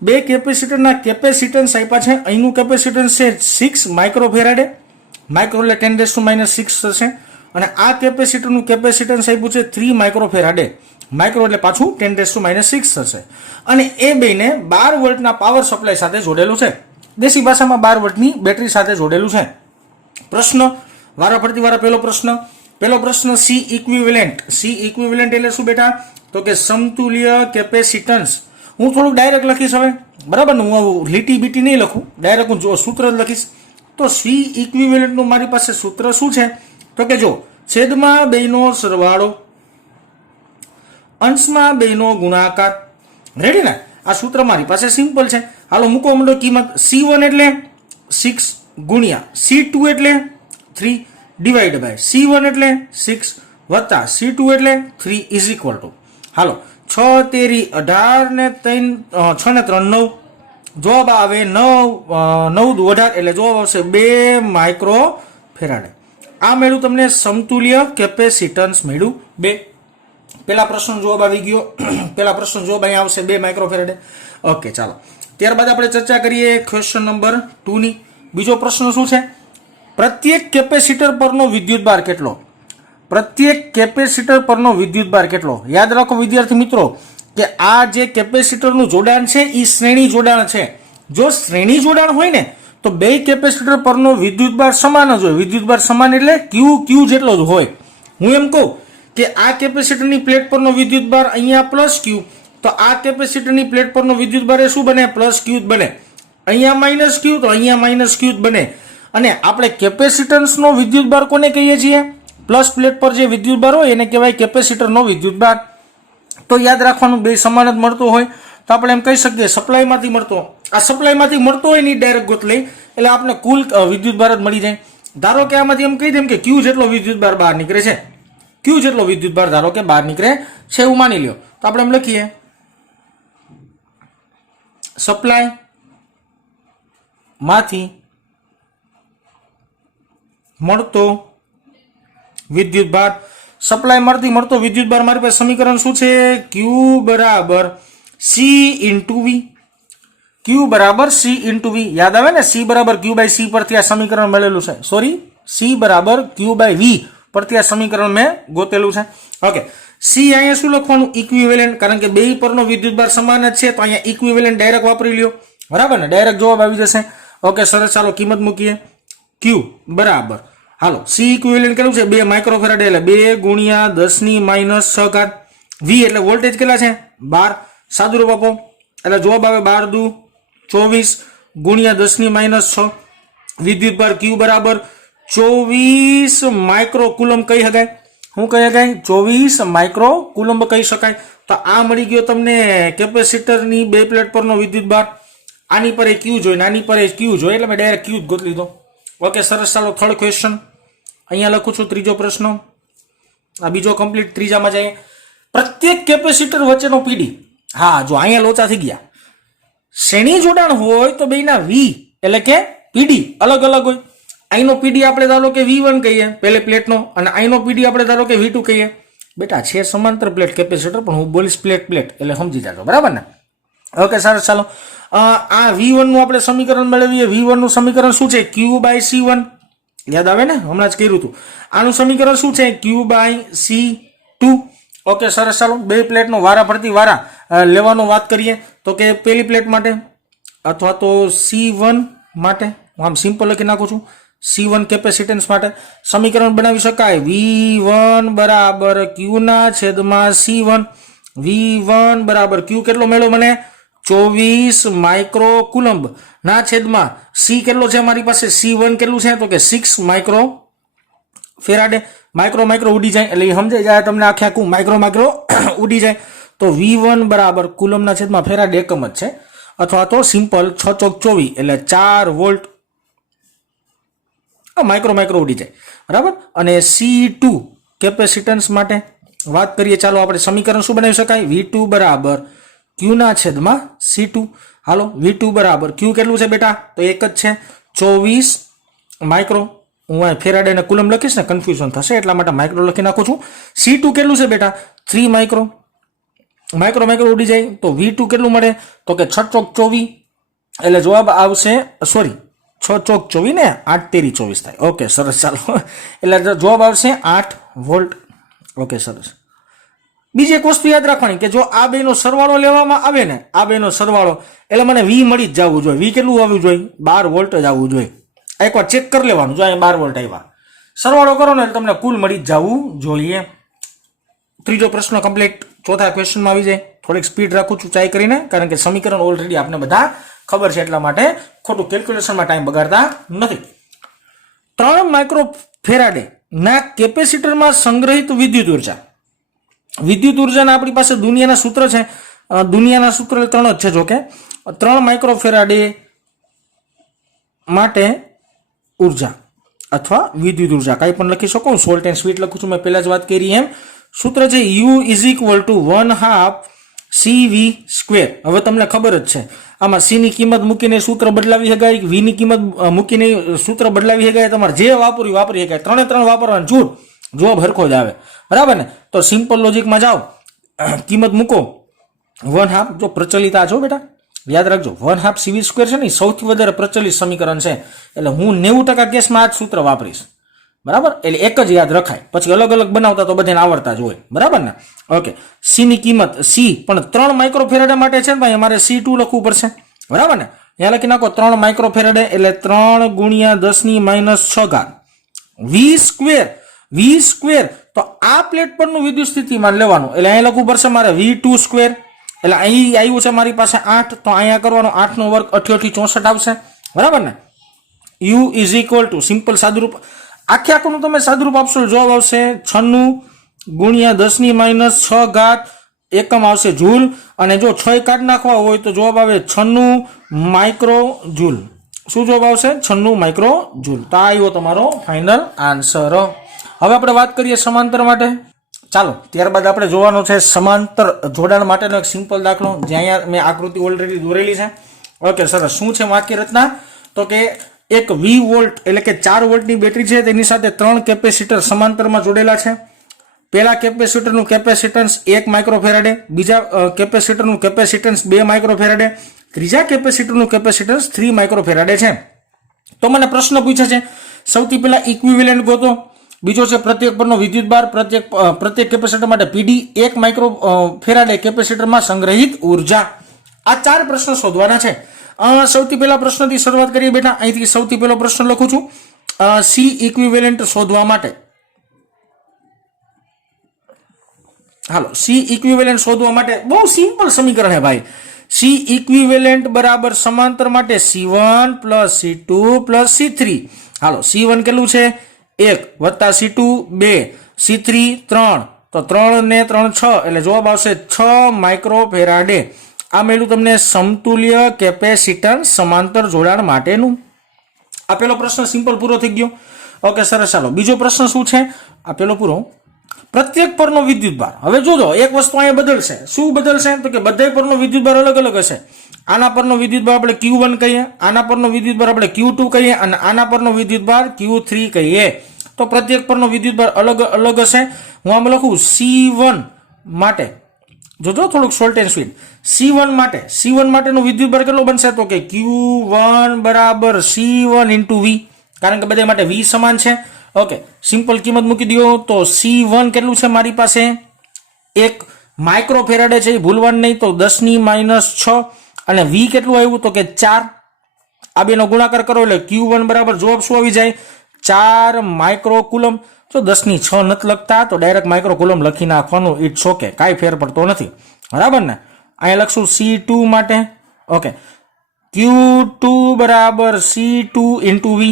બે કેપેસિટરના કેપેસિટન્સ આપ્યા છે. અહીંનું કેપેસિટન્સ છે 6 માઇક્રોફેરાડે, માઇક્રો એટલે 10⁻6 થશે, અને આ કેપેસિટરનું કેપેસિટન્સ આપ્યું છે 3 માઇક્રોફેરાડે, માઇક્રો એટલે પાછું 10⁻6 થશે, અને એ બેને 12 વોલ્ટના પાવર સપ્લાય સાથે જોડેલું છે. દેશી ભાષામાં 12 વોલ્ટની બેટરી સાથે જોડેલું છે. પ્રશ્ન વારાફરતી પહેલો પ્રશ્ન સી ઇક્વિવેલન્ટ એટલે શું બેટા? તો કે સમતુલ્ય કેપેસિટન્સ. હું થોડુંક ડાયરેક્ટ લખીશ હવે, બરાબર ને? હું લીટી બીટી નહીં લખું, ડાયરેક્ટ હું સૂત્ર જ લખીશ. તો સી ઇક્વિવેલન્ટનું મારી પાસે સૂત્ર શું છે? તો કે જો છેદમાં બેનો સરવાળો, અંશમાં બેનો ગુણાકાર. રેડી ને? આ સૂત્ર મારી પાસે સિમ્પલ છે. હાલો મૂકો મંડો કિંમત. C1 એટલે 6 ગુણ્યા C2 એટલે 3 ડિવાઈડ બાય C1 એટલે 6 વત્તા C2 એટલે 3 ઇઝ ઇક્વલ ટુ, હાલો 6 તેરી 18 ને 6 ને 3 9, જવાબ આવે 9 દુ 18, એટલે જવાબ આવશે 2 માઇક્રો ફેરાડે. આ મેળવું તમને સમતુલ્ય કેપેસિટન્સ મેળવું 2. પેલા પ્રશ્ન જવાબ આવી ગયો. પેલા પ્રશ્ન જવાબ અહીંયા આવશે 2 માઇક્રોફેરાડે. ઓકે, ચાલો ત્યારબાદ આપણે ચર્ચા કરીએ ક્વેશ્ચન નંબર 2 ની. બીજો પ્રશ્ન શું છે? પ્રત્યેક કેપેસિટર પરનો વિદ્યુતભાર કેટલો? પ્રત્યેક કેપેસિટર પરનો વિદ્યુતભાર કેટલો? યાદ રાખો વિદ્યાર્થી મિત્રો કે આ જે કેપેસિટરનું જોડાણ છે એ શ્રેણી જોડાણ છે. જો શ્રેણી જોડાણ હોય ને તો બે કેપેસિટર પરનો વિદ્યુતભાર સમાન જ હોય. વિદ્યુતભાર સમાન એટલે ક્યુ જેટલો જ હોય. હું એમ કહું કે આ કેપેસિટરની પ્લેટ પરનો વિદ્યુતભાર અહીંયા પ્લસ ક્યુ, તો આ કેપેસિટરની પ્લેટ પરનો વિદ્યુતભાર એ શું બને? પ્લસ ક્યુ જ બને. અહીંયા માઇનસ ક્યુ તો અહીંયા માઇનસ ક્યુ જ બને. અને આપણે કેપેસિટન્સનો વિદ્યુતભાર કોને કહીએ છીએ? પ્લસ પ્લેટ પર જે વિદ્યુતભાર હોય એને કહેવાય કેપેસિટરનો વિદ્યુતભાર. તો યાદ રાખવાનું બે સમાન જ મળતો હોય તો આપણે એમ કહી શકીએ સપ્લાયમાંથી મળતો. આ સપ્લાયમાંથી મળતો હોય ને ડાયરેક્ટ ગોત લઈ એટલે આપણે કુલ વિદ્યુતભાર જ મળી જાય. ધારો કે આમાંથી એમ કહી દે કે ક્યુ જેટલો વિદ્યુતભાર બહાર નીકળે છે, ક્યુ જેટલો વિદ્યુતભાર ધારો કે બહાર નીકળે છે એવું માની લ્યો, તો આપણે એમ લખીએ સપ્લાય માંથી મળતો વિદ્યુતભાર. સપ્લાય માંથી મળતો વિદ્યુતભાર મારી પાસે સમીકરણ શું છે? ક્યુ બરાબર સી ઇન્ટુ વી. ક્યુ બરાબર સી ઇન્ટુ વી. યાદ આવે ને? સી બરાબર ક્યુ બાય સી પરથી આ સમીકરણ મળેલું છે. સોરી, સી બરાબર ક્યુ બાય વી પરથી આ સમીકરણ મેં ગોતેલું છે. ઓકે, સી અહીંયા શું લખવાનું? ઇક્વિવેલન્ટ, કારણ કે બે પરનો વિદ્યુતભાર સમાન જ છે તો અહીંયા ઇક્વિવેલન્ટ ડાયરેક્ટ વાપરી લ્યો, બરાબર ને? ડાયરેક્ટ જવાબ આવી જશે. ઓકે સરસ, ચાલો કિંમત મૂકીએ. ક્યુ બરાબર, હાલો સી ઇક્વિવેલન્ટ કેટલું છે? 2 માઇક્રોફેરાડે એટલે 2 ગુણ્યા 10⁻6. વી એટલે વોલ્ટેજ કેટલા છે? 12. સાદુરૂપ આપો એટલે જવાબ આવે 12 દુ 24 ગુણ્યા 10⁻6. વિદ્યુતભાર ક્યુ બરાબર 24 માઇક્રો કુલમ કહી શકાય. શું કહી શકાય? 24 માઇક્રો કુલમ કહી શકાય. તો આ મળી ગયો તમને કેપેસિટરની બે પ્લેટ પરનો વિદ્યુતભાર. આની પર ક્યુ જોઈએ, આની પર ક્યુ જોઈએ, એટલે મેં ડાયરેક્ટ ક્યુ જ ગોતી લીધો. ઓકે, સરસ. ચાલો થર્ડ ક્વેશ્ચન અહીંયા લખું છું. ત્રીજો પ્રશ્ન, આ બીજો કમ્પ્લીટ. ત્રીજામાં જઈએ. પ્રત્યેક કેપેસિટર વચ્ચેનો પીડી. હા, જો અહીંયા લોચા થઈ ગયા. શ્રેણી જોડાણ હોય તો બેના વી એટલે કે પીડી અલગ અલગ હોય. અહીંનો પીડી આપણે ધારો કે V1 કહીએ પહેલે પ્લેટનો, અને અહીંનો પીડી આપણે ધારો કે V2 કહીએ. બેટા છે સમાંતર પ્લેટ કેપેસિટર, પણ હું બોલીશ પ્લેટ એટલે સમજી જાજો, બરાબર ને? ઓકે, સરસ. ચાલો આ V1 નું આપણે સમીકરણ મેળવીએ. V1 નું સમીકરણ શું છે? Q/C1. યાદ આવે ને? હમણાં જ કર્યું હતું. આનું સમીકરણ શું છે? Q/C2. ઓકે, સરસ. ચાલો બે પ્લેટનો વારા ફરતી વારા લેવાનો વાત કરીએ તો કે પહેલી પ્લેટ માટે અથવા તો C1 માટે હું આમ સિમ્પલ લખી નાખું છું. C1 કેપેસિટન્સ માટે સમીકરણ બનાવી શકાય. V1 બરાબર Q ના છેદમાં C1. V1 બરાબર Q કેટલો મળ્યો મને? 24 માઇક્રો કુલમ્બ ના છેદમાં C કેટલો છે મારી પાસે? C1 કેટલું છે? તો કે 6 માઇક્રો ફેરાડે. માઇક્રો ઉડી જાય એટલે સમજાઈ જાય તમને, આખે આખું માઇક્રો ઉડી જાય. તો V1 બરાબર કુલમના છેદમાં ફેરાડે એકમ જ છે, અથવા તો સિમ્પલ 6 ચોક 24 એટલે 4 વોલ્ટ માઇક્રો ઉડી જાય, બરાબર. અને C2 કેપેસિટન્સ માટે વાત કરીએ. ચાલો આપણે સમીકરણ શું બનાવી શકાય? V2 બરાબર Q ના છેદમાં C2. હાલો, V2 બરાબર Q કેટલું છે બેટા? તો એક જ છે, 24 માઇક્રો. હું આ ફેરાડે અને કુલમ લખીશ ને કન્ફ્યુઝન થશે, એટલા માટે માઇક્રો લખી નાખું છું. C2 કેટલું છે બેટા? 3 માઇક્રો ઉડી જાય. તો V2 કેટલું મળે? તો કે 6 ચોક 24 એટલે જવાબ આવશે, સોરી 6 ચોક 24 ને 8 તેરી 24 થાય. ઓકે, સરસ. ચાલો એટલે જવાબ આવશે 8 વોલ્ટ. ઓકે, સરસ. બીજી એક વસ્તુ યાદ રાખવાની કે જો આ બેનો સરવાળો લેવામાં આવે ને, આ બેનો સરવાળો એટલે મને V મળી જ જવું જોઈએ. V કેટલું આવવું જોઈએ? 12 વોલ્ટ જ આવવું જોઈએ. એકવાર ચેક કરી લેવાનું. જો અહીંયા 12 વોલ્ટ આવ્યા, સરવાળો કરો ને એટલે તમને કુલ મળી જ જવું જોઈએ. ત્રીજો પ્રશ્ન કમ્પ્લીટ. ચોથા ક્વેશ્ચનમાં આવી જાય. થોડીક સ્પીડ રાખું છું ચાઈ કરીને, કારણ કે સમીકરણ ઓલરેડી આપણે બધા ખબર છે, એટલા માટે ખોટું કેલ્ક્યુલેશનમાં ટાઈમ બગાડતા નથી. 3 માઇક્રો ફેરાડે ના કેપેસિટરમાં સંગ્રહિત વિદ્યુત ઉર્જાના આપણી પાસે દુનિયાના સૂત્ર છે. દુનિયાના સૂત્ર 3 જ છે. જો કે 3 માઇક્રો ફેરાડે માટે ઉર્જા અથવા વિદ્યુત ઉર્જા કાંઈ પણ લખી શકો. હું સોલ્ટ એન્ડ સ્વીટ લખું છું, મેં પહેલા જ વાત કરી એમ. સૂત્ર છે U = 1/2 CV². હવે તમને ખબર જ છે, આમાં C ની કિંમત મૂકીને સૂત્ર બદલાવી શકાય, V ની કિંમત મૂકીને સૂત્ર બદલાવી શકાય. તમારે જે વાપરી શકાય. 3 વાપરવાનું જવાબ હરખો જ આવે, બરાબર ને? તો સિમ્પલ લોજિકમાં જાઓ, કિંમત મૂકો 1/2. જો પ્રચલિત આ છો બેટા, યાદ રાખજો 1/2 CV² છે ને, સૌથી વધારે પ્રચલિત સમીકરણ છે. એટલે હું 90% કેસમાં આ જ સૂત્ર વાપરીશ, બરાબર? એટલે એક જ યાદ રખાય, પછી અલગ અલગ બનાવતા તો બધાને આવડતા જ હોય, બરાબર ને? ઓકે, C ની કિંમત C પણ 3 માઇક્રો ફેરાડે માટે છે ને ભાઈ, અમારે C2 લખવું પડશે, બરાબર ને? અહીંયા લખી નાખો 3 માઇક્રો ફેરાડે એટલે 3 × 10⁻⁶ V². તો આ પ્લેટ પરનું વિદ્યુત સ્થિતિમાન લેવાનું, એટલે અહીંયા લખવું પડશે મારે V2². એટલે અહીં આવ્યું છે મારી પાસે 8, તો અહીંયા કરવાનો 8 નો વર્ગ 88 64 આવશે, બરાબર ને? U = સિમ્પલ સાદુરૂપ, આખે આખું તમે સાદુરૂપ આપશો, જવાબ આવશે 96 × 10⁻⁶ એકમ આવશે જૂલ. અને જો 6 કાઢ નાખવા હોય તો જવાબ આવે 96 માઇક્રો જૂલ. શું જવાબ આવશે? 96 માઇક્રો જૂલ. તો આ આવ્યો તમારો ફાઇનલ આન્સર. હવે આપણે વાત કરીએ સમાંતર માટે. ચાલો, ત્યારબાદ આપણે જોવાનો છે સમાંતર જોડાણ માટેનો એક સિમ્પલ દાખલો, જે અહીંયા મેં આકૃતિ ઓલરેડી દોરેલી છે. ઓકે, સરસ. શું છે વાક્ય રચના? તો કે એક V વોલ્ટ એટલે કે 4 વોલ્ટની બેટરી છે, તેની સાથે 3 કેપેસિટર સમાંતરમાં જોડેલા છે. પહેલા કેપેસિટરનું કેપેસિટન્સ 1 માઇક્રોફેરાડે, બીજા કેપેસિટરનું કેપેસિટન્સ 2 માઇક્રોફેરાડે, ત્રીજા કેપેસિટરનું કેપેસિટન્સ 3 માઇક્રોફેરાડે છે. તો મને પ્રશ્ન પૂછે છે, સૌથી પહેલા ઇક્વિવેલન્ટ ગોતો, બીજો છે પ્રત્યેક પરનો વિદ્યુતભાર, પ્રત્યેક કેપેસિટર માટે PD, 1 માઇક્રોફેરાડે કેપેસિટરમાં સંગ્રહિત ઉર્જા. આ 4 પ્રશ્નો શોધવાના છે. સૌથી પહેલા પ્રશ્નથી શરૂઆત કરીએ બેટા. અહીંથી સૌથી પહેલો પ્રશ્ન લખું છું. C ઇક્વિવેલન્ટ શોધવા માટે, હાલો, C ઇક્વિવેલન્ટ શોધવા માટે બહુ સિમ્પલ સમીકરણ છે ભાઈ. સી ઇક્વિવેલેન્ટ બરાબર સમાંતર માટે C1 plus C2 plus C3. હાલો, C1 કેટલું છે 1 વત્તા C2 2 C3 3, તો 3 ને 3 6, એટલે જવાબ આવશે 6 માઇક્રોફેરાડે. આ મેળું તમને સમતુલ્ય કેપેસિટન્સ સમાંતર જોડાણ માટેનું. આ પેલો પ્રશ્ન સિમ્પલ પૂરો થઈ ગયો. ઓકે, સરસ. ચાલો બીજો પ્રશ્ન શું છે? આ પેલો પૂરો. પ્રત્યેક પરનો વિદ્યુતભાર. હવે જોજો એક વસ્તુ અહીંયા બદલશે. શું બદલશે? તો કે બધા પરનો વિદ્યુતભાર અલગ અલગ હશે. આના પરનો વિદ્યુતભાર આપણે Q1 કહીએ, આના પરનો વિદ્યુતભાર આપણે Q2 કહીએ, અને આના પરનો વિદ્યુતભાર Q3 કહીએ. તો પ્રત્યેક પરનો વિદ્યુતભાર અલગ અલગ હશે. હું આમાં લખું C1 માટે, જોજો થોડુંક શોર્ટ એન્ડ સ્વીટ. C1 માટેનો વિદ્યુતભાર કેટલો બનશે? તો કે Q1 બરાબર C1 ઇન્ટુ V, કારણ કે બધા માટે V સમાન છે. ઓકે, સિમ્પલ કિંમત મૂકી દો. તો C1 કેટલું છે મારી પાસે? 1 માઇક્રોફેરાડે છે, ભૂલવાનું નહીં. તો 10⁻6. અને V કેટલું આવ્યું? તો કે 4. આ બેનો ગુણાકાર કરો એટલે Q1 બરાબર જવાબ શું આવી જાય? 4 માઇક્રોકુલમ. જો 10⁶ નથી લખતા તો ડાયરેક્ટ માઇક્રોકુલમ લખી નાખવાનું. ઇટ્સ ઓકે, કાંઈ ફેર પડતો નથી. બરાબર ને? અહીંયા લખશું C2 માટે. ઓકે, Q2 બરાબર C2 ઇન્ટુ V.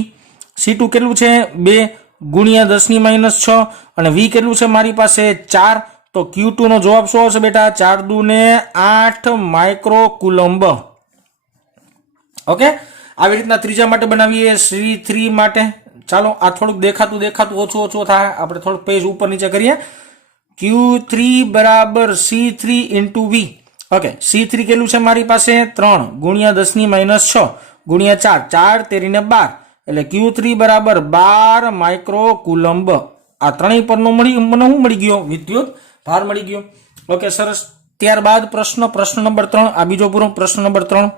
C2 કેટલું છે? 2 ગુણ્યા 10⁻6. અને V કેટલું છે મારી પાસે? 4. તો Q2 નો જવાબ શું આવશે બેટા? 4 દુ ને 8 માઇક્રોકુલમ્બ. ઓકે, આવી રીતના ત્રીજા માટે બનાવીએ. C3 માટે ચાલો આ થોડુંક દેખાતું ઓછું થાય. આપણે થોડુંક પેજ ઉપર નીચે કરીએ. Q3 બરાબર C3 into V. Okay, C3 કેટલું છે મારી પાસે? 3 ગુણ્યા 10⁻6 ગુણ્યા 4, 4 તેરીને 12, એટલે Q3 બરાબર 12 માઇક્રોકુલમ્બ. આ ત્રણેય પરનો મને શું મળી ગયો? વિદ્યુત ભાર મળી ગયો. ઓકે, સરસ. ત્યારબાદ પ્રશ્ન નંબર 3. આ બીજો પૂરો. પ્રશ્ન નંબર 3.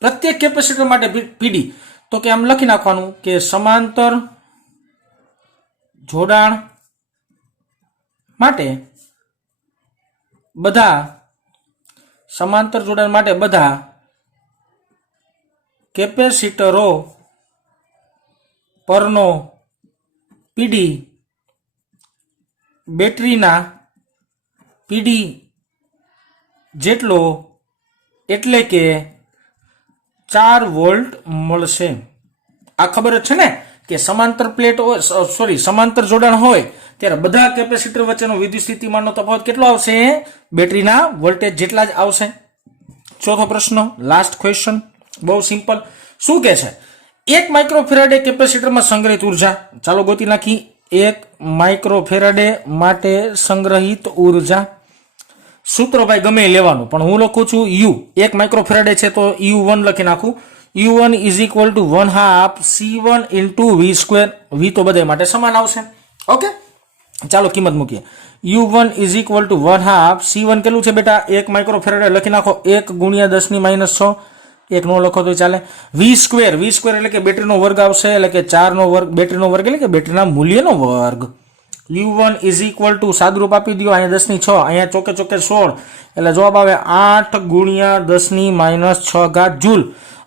પ્રત્યેક કેપેસિટર માટે PD. તો કે આમ લખી નાખવાનું કે સમાંતર જોડાણ માટે બધા કેપેસિટરો પરનો PD બેટરીના PD જેટલો, એટલે કે 4 વોલ્ટ મળશે. આ ખબર જ છે ને કે સમાંતર પ્લેટ હોય, સમાંતર જોડાણ હોય ત્યારે બધા કેપેસિટર વચ્ચેનો વિદ્યુત સ્થિતિમાનનો તફાવત કેટલો આવશે? બેટરીના વોલ્ટેજ જેટલા જ આવશે. ચોથો પ્રશ્ન, લાસ્ટ ક્વેશ્ચન, બહુ સિમ્પલ. શું કે છે? 1 માઇક્રોફેરાડે કેપેસિટરમાં સંગ્રહિત ઉર્જા. ચાલો ગોતી નાખી. 1 માઇક્રોફેરાડે માટે સંગ્રહિત ઉર્જા. સૂત્ર ભાઈ ગમે લેવાનું, પણ હું લખું છું U. 1 માઇક્રોફેરાડે છે તો U1 લખી નાખું. U1 is equal to 1/2 C1 into V². V તો બધા માટે સમાન આવશે. ઓકે, ચાલો કિંમત મૂકીએ. U1 is equal to 1/2 C1 કેટલું છે બેટા? 1 માઇક્રોફેરાડે લખી નાખો. 1 ગુણ્યા 10⁻6. 1 નો લખો તો ચાલે. V² એટલે કે બેટરીનો વર્ગ આવશે, એટલે કે 4 નો વર્ગ. બેટરીનો વર્ગ એટલે કે બેટરીના મૂલ્યનો વર્ગ. U1 ઇઝ ઇક્વલ ટુ સાદુરૂપ આપી દો. અહીંયા 10⁶, અહીંયા ચોકે 16, એટલે જવાબ આવે 8 ગુણ્યા 10⁻6 જૂલ.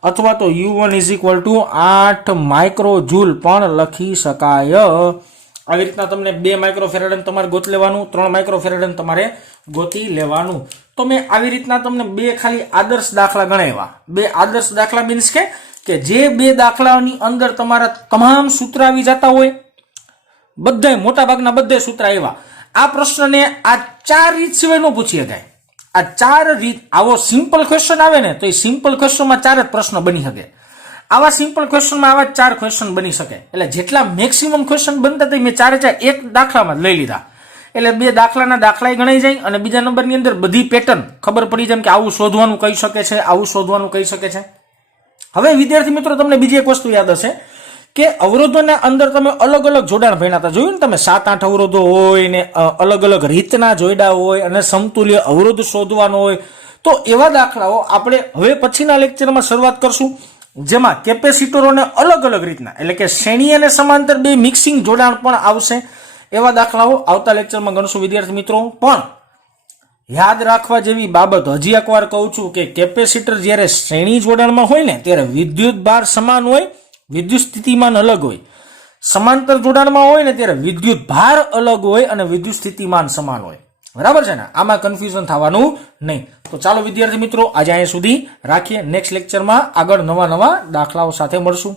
અથવા તો U1 is equal to 8 micro joule પણ લખી શકાય. આવી રીતના તમને 2 માઇક્રોફેરાડે તમારે ગોતી લેવાનું, 3 માઇક્રોફેરાડે તમારે ગોતી લેવાનું. તો મેં આવી રીતના તમને 2 ખાલી આદર્શ દાખલા ગણાવ્યા. 2 આદર્શ દાખલા મીન્સ કે જે 2 દાખલાની અંદર તમારા તમામ સૂત્ર આવી જતા હોય, બધા મોટા ભાગના બધા સૂત્ર આવ્યા. આ પ્રશ્નને આ 4 રીત સિવાય ન પૂછી શકાય. આ 4 રીત, આવો સિમ્પલ ક્વેશ્ચન આવે ને તો એ સિમ્પલ ક્વેશ્ચનમાં 4 જ પ્રશ્ન બની શકે. આવા સિમ્પલ ક્વેશ્ચનમાં આવા 4 ક્વેશ્ચન બની શકે. એટલે જેટલા મેક્સિમમ ક્વેશ્ચન બનતા હતા મેં 4 એક દાખલામાં લઈ લીધા. એટલે 2 દાખલાના દાખલાય ગણાઈ જાય અને બીજા નંબરની અંદર બધી પેટર્ન ખબર પડી જાય કે આવું શોધવાનું કહી શકે છે, આવું શોધવાનું કહી શકે છે. હવે વિદ્યાર્થી મિત્રો, તમને બીજી એક વસ્તુ યાદ હશે કે અવરોધોના અંદર તમે અલગ અલગ જોડાણ ભણ્યા હતા. જોયું ને તમે? 7-8 અવરોધો હોય ને અલગ અલગ રીતના જોડા હોય અને સમતુલ્ય અવરોધ શોધવાનો હોય. તો એવા દાખલાઓ આપણે હવે પછીના લેક્ચરમાં શરૂઆત કરશું, જેમાં કેપેસિટરોને અલગ અલગ રીતના, એટલે કે શ્રેણી અને સમાંતર 2 મિક્સિંગ જોડાણ પણ આવશે. એવા દાખલાઓ આવતા લેક્ચરમાં ગણશું વિદ્યાર્થી મિત્રો. પણ યાદ રાખવા જેવી બાબત હજી એકવાર કહું છું કે કેપેસિટર જ્યારે શ્રેણી જોડાણમાં હોય ને ત્યારે વિદ્યુત ભાર સમાન હોય, વિદ્યુત સ્થિતિમાન અલગ હોય. સમાંતર જોડાણમાં હોય ને ત્યારે વિદ્યુત ભાર અલગ હોય અને વિદ્યુત સ્થિતિમાન સમાન હોય. બરાબર છે ને, આમાં કન્ફ્યુઝન થવાનું નહીં. તો ચાલો વિદ્યાર્થી મિત્રો આજે અહીંયા સુધી રાખીએ. નેક્સ્ટ લેક્ચરમાં આગળ નવા દાખલાઓ સાથે મળશું.